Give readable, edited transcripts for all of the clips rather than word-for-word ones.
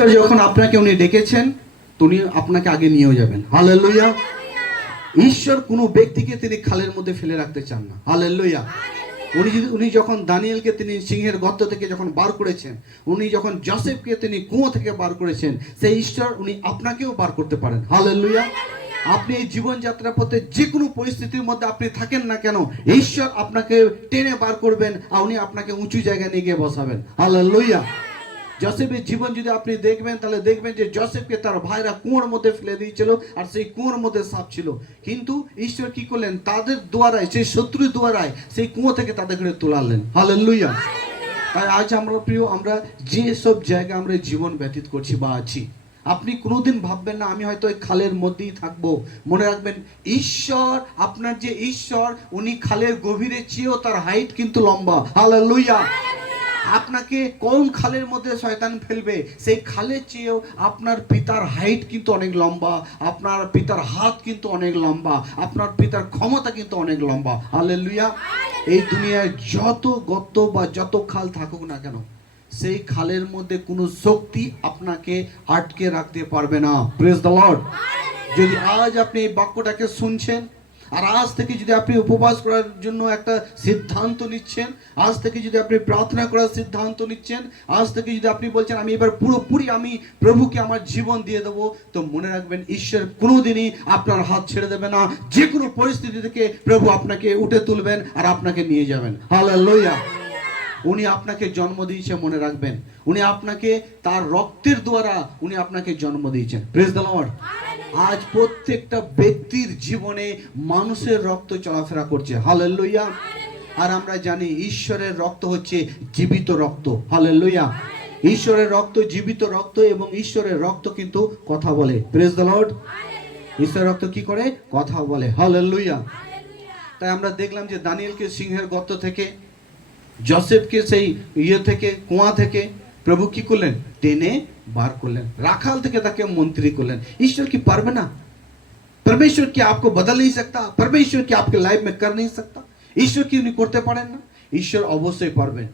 যখন আপনাকে উনি ডেকেছেন উনি আপনাকে আগে নিয়ে যাবেন। হালেলুয়া। ঈশ্বর কোনো ব্যক্তিকে তিনি খালের মধ্যে ফেলে রাখতে চান না। হালেলুয়া। উনি যখন দানিয়েলকে তিনি সিংহের গর্ত থেকে যখন বার করেছেন, উনি যখন জোসেফকে তিনি কুয়ো থেকে বার করেছেন, সেই ঈশ্বর উনি আপনাকেও বার করতে পারেন। হালেলুয়া। আপনি এই জীবনযাত্রার পথে যে কোনো পরিস্থিতির মধ্যে আপনি থাকেন না কেন, ঈশ্বর আপনাকে টেনে বার করবেন আর উনি আপনাকে উঁচু জায়গায় নিয়ে গিয়ে বসাবেন। হালেলুয়া। জোসেফের জীবন যদি আপনি দেখবেন তাহলে দেখবেন যে জোসেফকে তার ভাইরা কুয়োর মধ্যে ফেলে দিয়েছিল আর সেই কুয়োর মধ্যে সাপ ছিল, কিন্তু ঈশ্বর কি করলেন, তাদের দ্বারায়, সেই শত্রুর দ্বারায় সেই কুয়ো থেকে তাদেরকে তোলালেন। হালেলুয়া। তাই আজ আমরা প্রিয়, আমরা যে সব জায়গায় আমরা জীবন ব্যতীত করছি বা আছি, আপনি কোনোদিন ভাববেন না আমি হয়তো ওই খালের মধ্যেই থাকবো। মনে রাখবেন, ঈশ্বর, আপনার যে ঈশ্বর, উনি খালের গভীরে চেয়েও তার হাইট কিন্তু লম্বা। হালেলুয়া। আপনাকে কোন খালের মধ্যে শয়তান ফেলবে, সেই খালের চেয়েও আপনার পিতার হাইট কিন্তু অনেক লম্বা, আপনার পিতার হাত কিন্তু অনেক লম্বা, আপনার পিতার ক্ষমতা কিন্তু অনেক লম্বা। হালেলুয়া। এই দুনিয়ায় যত গর্ত বা যত খাল থাকুক না কেন, সেই খালের মধ্যে কোনো শক্তি আপনাকে আটকে রাখতে পারবে না। Praise the lord. যদি আজ আপনি এই বাক্যটাকে শুনছেন আর আজ থেকে যদি আপনি উপবাস করার জন্য একটা সিদ্ধান্ত নিচ্ছেন, আজ থেকে যদি আপনি প্রার্থনা করার সিদ্ধান্ত নিচ্ছেন, আজ থেকে যদি আপনি বলছেন আমি এবার পুরোপুরি আমি প্রভুকে আমার জীবন দিয়ে দেবো, তো মনে রাখবেন ঈশ্বর কোনোদিনই আপনার হাত ছেড়ে দেবে না। যে কোনো পরিস্থিতি থেকে প্রভু আপনাকে উঠে তুলবেন আর আপনাকে নিয়ে যাবেন। হালেলুয়া। উনি আপনাকে জন্ম দিয়েছে, মনে রাখবেন, উনি আপনাকে তার রক্তের দ্বারা উনি আপনাকে জন্ম দিয়েছেন। Praise the lord. আজ প্রত্যেকটা ব্যক্তির জীবনে মানুষের রক্ত চলাফেরা করছে। হালেলুয়া। আর আমরা জানি ঈশ্বরের রক্ত হচ্ছে জীবিত রক্ত। হালেলুয়া। ঈশ্বরের রক্ত জীবিত রক্ত এবং ঈশ্বরের রক্ত কিন্তু কথা বলে। Praise the lord. ঈশ্বরের রক্ত কি করে? কথা বলে। হালেলুয়া। তাই আমরা দেখলাম যে দানিয়েলকে সিংহের গর্ত থেকে, জোসেফকে সেই থেকে কুয়া থেকে প্রভু কি করলেন? টেনে বার করলেন। রাখাল থেকে তাকে মন্ত্রী করলেন। ঈশ্বর কি পারবে না? परमेश्वर কি आपको बदल नहीं सकता? परमेश्वर কি आपके लाइफ में कर नहीं सकता? ঈশ্বর কি উনি করতে পারেন না? ঈশ্বর অবশ্যই পারবেন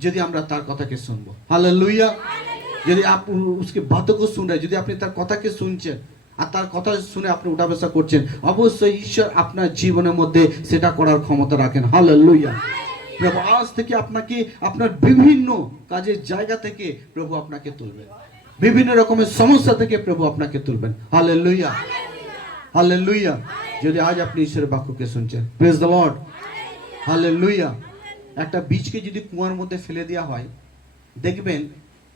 যদি আমরা তার কথাকে শুনবো। हालेलुया। যদি আপনি उसके बातों को सुन रहे, যদি আপনি তার কথাকে শুনছেন আর তার কথা শুনে আপনি উঠা বসা করছেন, অবশ্যই ঈশ্বর আপনার জীবনের মধ্যে সেটা করার ক্ষমতা রাখেন। हालेलुया। প্রভু আজ থেকে আপনাকে আপনার বিভিন্ন কাজের জায়গা থেকে প্রভু আপনাকে তুলবেন, বিভিন্ন রকমের সমস্যা থেকে প্রভু আপনাকে তুলবেন। হালেলুয়া। হালেলুয়া। যদি আজ আপনি ঈশ্বরের বাক্যকে শুনছেন, প্রেজ দ্য লর্ড। হালেলুয়া। একটা বীজকে যদি কুয়ার মধ্যে ফেলে দেওয়া হয়, দেখবেন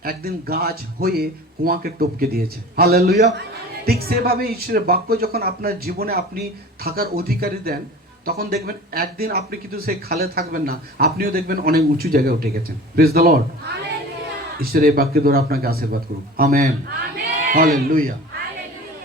একদিন গাছ হয়ে কুয়াকে টপকে দিয়েছে। হালেলুয়া। ঠিক সেভাবে ঈশ্বরের বাক্য যখন আপনার জীবনে আপনি থাকার অধিকারী দেন, তখন দেখবেন একদিন আপনি কিন্তু সেই খালে থাকবেন না, আপনিও দেখবেন অনেক উঁচু জায়গায় উঠে গেছেন। Praise the lord. ঈশ্বর এই বাক্যের দ্বারা আপনাকে আশীর্বাদ করুন। আমেন। হালেলুয়া।